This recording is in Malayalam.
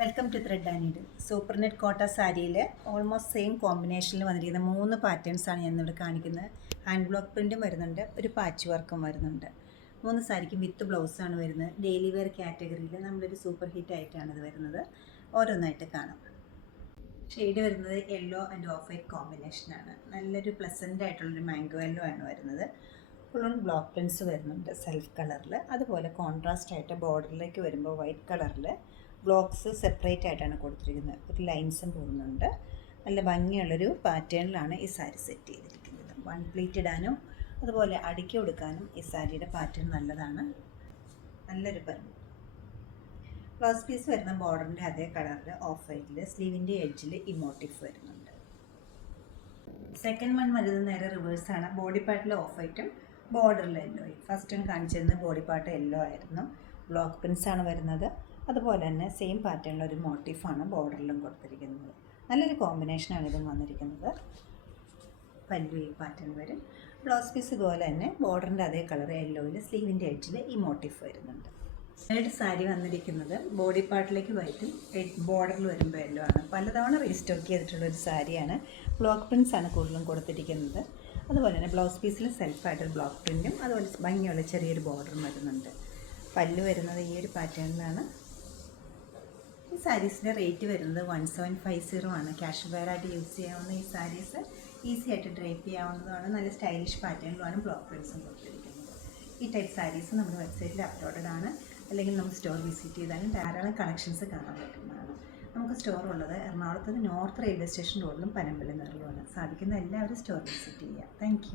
Welcome to thread and needle. Super net Kota സാരിയിൽ ഓൾമോസ്റ്റ് സെയിം കോമ്പിനേഷനിൽ വന്നിരിക്കുന്ന 3 പാറ്റേൺസാണ് ഞാൻ ഇവിടെ കാണിക്കുന്നത്. ഹാൻഡ് ബ്ലോക്ക് പ്രിൻറ്റും വരുന്നുണ്ട്, ഒരു പാച്ച് വർക്കും വരുന്നുണ്ട്. 3 സാരിക്കും വിത്ത് ബ്ലൗസാണ് വരുന്നത്. ഡെയിലി വെയർ കാറ്റഗറിയിൽ നമ്മളൊരു സൂപ്പർ ഹിറ്റ് ആയിട്ടാണ് ഇത് വരുന്നത്. ഓരോന്നായിട്ട് കാണാം. ഷെയ്ഡ് വരുന്നത് യെല്ലോ ആൻഡ് ഓഫ് വൈറ്റ് കോമ്പിനേഷനാണ്. നല്ലൊരു പ്ലസൻ്റ് ആയിട്ടുള്ളൊരു മാംഗോ യെല്ലോ ആണ് വരുന്നത്. ഫുൾ ഓൺ ബ്ലോക്ക് പ്രിൻറ്റ്സ് വരുന്നുണ്ട് സെൽഫ് കളറിൽ. അതുപോലെ കോൺട്രാസ്റ്റ് ആയിട്ട് ബോർഡറിലേക്ക് വരുമ്പോൾ വൈറ്റ് കളറിൽ ബ്ലോക്സ് സെപ്പറേറ്റ് ആയിട്ടാണ് കൊടുത്തിരിക്കുന്നത്. ഒരു ലൈൻസും പോകുന്നുണ്ട്. നല്ല ഭംഗിയുള്ളൊരു പാറ്റേണിലാണ് ഈ സാരി സെറ്റ് ചെയ്തിരിക്കുന്നത്. വൺ പ്ലീറ്റ് ഇടാനും അതുപോലെ അടുക്കി കൊടുക്കാനും ഈ സാരിയുടെ പാറ്റേൺ നല്ലതാണ്. നല്ലൊരു ഭംഗി. ബ്ലൗസ് പീസ് വരുന്ന ബോർഡറിൻ്റെ അതേ കളറിൽ ഓഫ് വൈറ്റിൽ സ്ലീവിൻ്റെ എഡ്ജിൽ ഈ മോട്ടീഫ് വരുന്നുണ്ട്. സെക്കൻഡ് വൺ വരുന്നത് നേരെ റിവേഴ്സാണ്. ബോഡി പാർട്ടിൽ ഓഫ് വൈറ്റും ബോർഡറിൽ യെല്ലോ. ഫസ്റ്റ് വൺ കാണിച്ചിരുന്നത് ബോഡി പാർട്ട് യെല്ലോ ആയിരുന്നു. ബ്ലോക്ക് പ്രിൻസാണ് വരുന്നത്. അതുപോലെ തന്നെ സെയിം പാറ്റേണിൽ ഒരു മോട്ടീഫാണ് ബോർഡറിലും കൊടുത്തിരിക്കുന്നത്. നല്ലൊരു കോമ്പിനേഷനാണ് ഇതും വന്നിരിക്കുന്നത്. പല്ലു ഈ പാറ്റേൺ വരും. ബ്ലൗസ് പീസ് ഇതുപോലെ തന്നെ ബോർഡറിൻ്റെ അതേ കളർ യെല്ലോയിൽ സ്ലീവിൻ്റെ എഡ്ജിൽ ഈ മോട്ടീഫ് വരുന്നുണ്ട്. തേർഡ് സാരി വന്നിരിക്കുന്നത് ബോഡി പാർട്ടിലേക്ക് വൈറ്റും ബോർഡറിൽ വരുമ്പോൾ യെല്ലോ ആണ്. പലതവണ റീസ്റ്റോക്ക് ചെയ്തിട്ടുള്ളൊരു സാരിയാണ്. ബ്ലോക്ക് പ്രിൻസാണ് കൂടുതലും കൊടുത്തിരിക്കുന്നത്. അതുപോലെ തന്നെ ബ്ലൗസ് പീസിൽ സെൽഫായിട്ടൊരു ബ്ലോക്ക് പ്രിൻറ്റും അതുപോലെ ഭംഗിയുള്ള ചെറിയൊരു ബോർഡറും വരുന്നുണ്ട്. പല്ലു വരുന്നത് ഈ ഒരു പാറ്റേണിലാണ്. ഈ സാരീസിൻ്റെ റേറ്റ് വരുന്നത് 1750 ആണ്. ക്യാഷ് വെയറായിട്ട് യൂസ് ചെയ്യാവുന്ന ഈ സാരീസ് ഈസി ആയിട്ട് ഡ്രൈപ്പ് ചെയ്യാവുന്നതാണ്. നല്ല സ്റ്റൈലിഷ് പാറ്റേണിലുമാണ് ബ്ലോക്ക് പ്രിൻറ്റ്സും കൊടുത്തിരിക്കുന്നത്. ഈ ടൈപ്പ് സാരീസ് നമ്മുടെ വെബ്സൈറ്റിൽ അപ്ലോഡഡ് ആണ്. അല്ലെങ്കിൽ നമുക്ക് സ്റ്റോർ വിസിറ്റ് ചെയ്താലും ധാരാളം കളക്ഷൻസ് കാണാൻ പറ്റുന്നതാണ്. നമുക്ക് സ്റ്റോർ ഉള്ളത് എറണാകുളത്ത് നോർത്ത് റെയിൽവേ സ്റ്റേഷൻ റോഡിലും പനമ്പള്ളി നെറലുമാണ്. സാധിക്കുന്ന എല്ലാവരും സ്റ്റോർ വിസിറ്റ് ചെയ്യുക. താങ്ക്